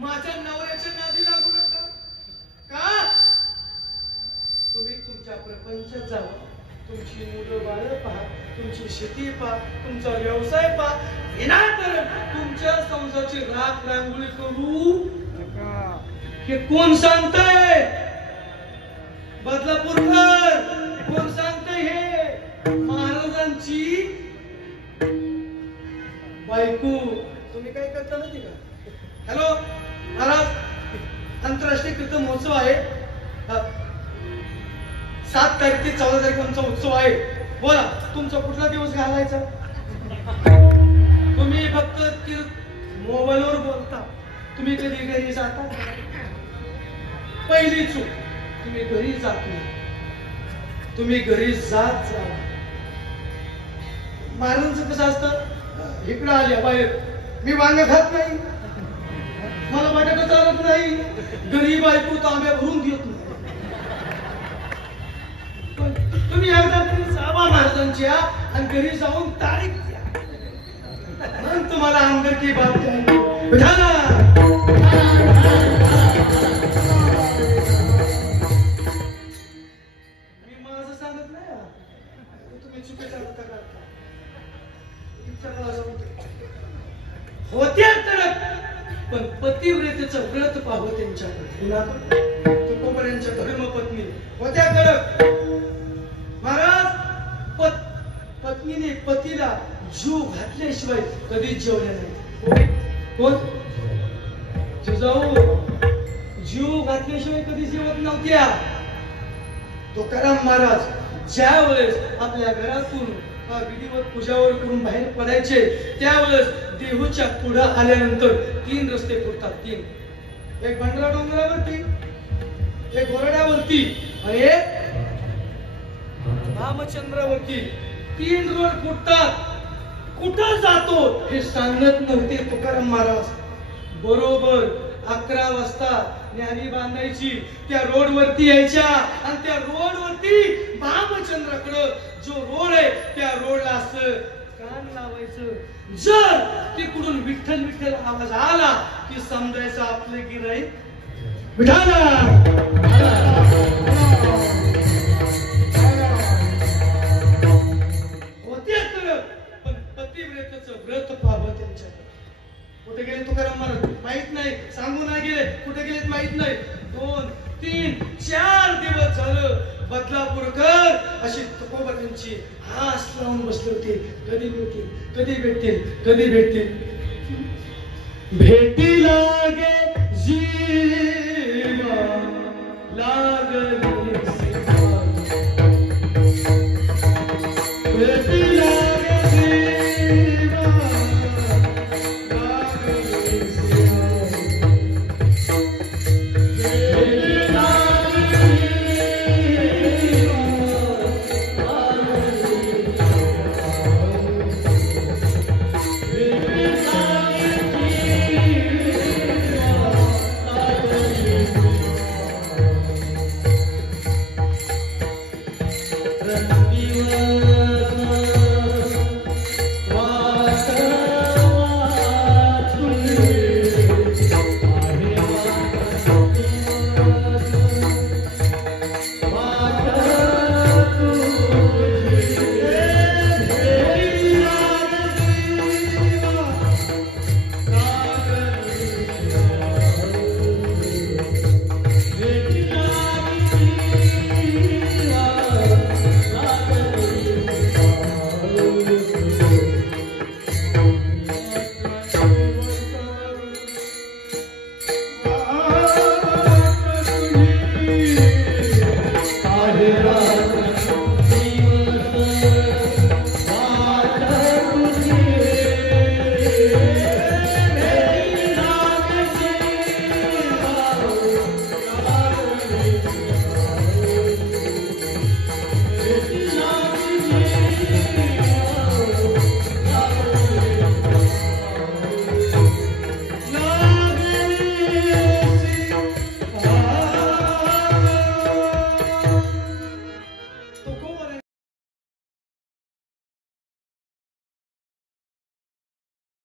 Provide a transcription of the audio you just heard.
माझ्या नवऱ्याच्या नादी लागू नका का? तुम्ही तुमच्या प्रपंचात जावा, तुमची मुलं बाळ पहा, तुमची शेती पहा, तुमचा व्यवसाय पहा, विनाकारण तुमच्या संसाराची राख रांगोळी करू नका. हे कोण सांगतंय? बदलापूरकर कोण सांगतंय? हे महाराजांची बायको. तुम्ही काय करता माहिती का? हॅलो महाराज, आंतरराष्ट्रीय कीर्तन महोत्सव आहे, 7 तारीख ते 14 तारीख आमचा उत्सव आहे. बोला तुमचा कुठला दिवस घालायचा? तुम्ही फक्त मोबाईलवर बोलता. तुम्ही कधी घरी जाता? पहिली चूक, तुम्ही घरी जात नाही. तुम्ही घरी जात जा. महाराजांचं कसं असतं, इकडं आल्या बाहेर मी वांग खात नाही, मला बटाटा चालत नाही, घरी बायको तांब्या भरून देत नाही. पण तुम्ही एकदा तरी जावा महाराजांच्या आणि घरी जाऊन तारीख द्या, मग तुम्हाला आमदारकी बाब द्या. मी माझं सांगत नाही, तुम्ही चुकीचा अर्थ करता. होत्या तर पण पतिव्रतेचं व्रत पाहावं त्यांच्याकडे. तुकोबऱ्यांच्या धर्मपत्नी होत्या कडक. महाराज, पत्नीने पतीला जीव घातल्याशिवाय कधीच जेवल्या नाही. कोण? जिजाऊ जीव घातल्याशिवाय कधी जेवत नव्हत्या. तुकाराम महाराज ज्या वेळेस आपल्या घरातून विधिवत पूजावर करून बाहेर पडायचे, त्यावेळेस देहूच्या पुढं आल्यानंतर 3 रस्ते फुटतात. 3. एक भंडारा डोंगरावरती, एक गोरड्यावरती आणि एक रामचंद्रावरती. 3 रोड फुटतात. कुठं जातो हे सांगत नव्हते तुकाराम महाराज. बरोबर 11 वाजता न्यारी बांधायची, त्या रोड वरती यायच्या आणि त्या रोड वरती रामचंद्राकडं जो रोड आहे त्या रोडला असं कान लावायचं. जर तिकडून विठ्ठल विठ्ठल आवाज आला की समजायचं आपलं गिऱ्हाईक विठाला. होते तर पण पतिव्रतेचं व्रत पाहावं त्यांच्याकडे. कुठे गेले तुकाराम महाराज माहित नाही, सांगू नाही गेले, कुठे गेलेत माहित नाही. 2, 3, 4 दिवस झालं बदलापूरकर अशी तुकोबा त्यांची आस लावून बसले होते. कधी भेटतील, कधी भेटतील, कधी भेटतील. भेटी लागे जीवा लागली सेवा, भेटी लागे जीवा लागली सेवा, भेटी लागली रणदिवा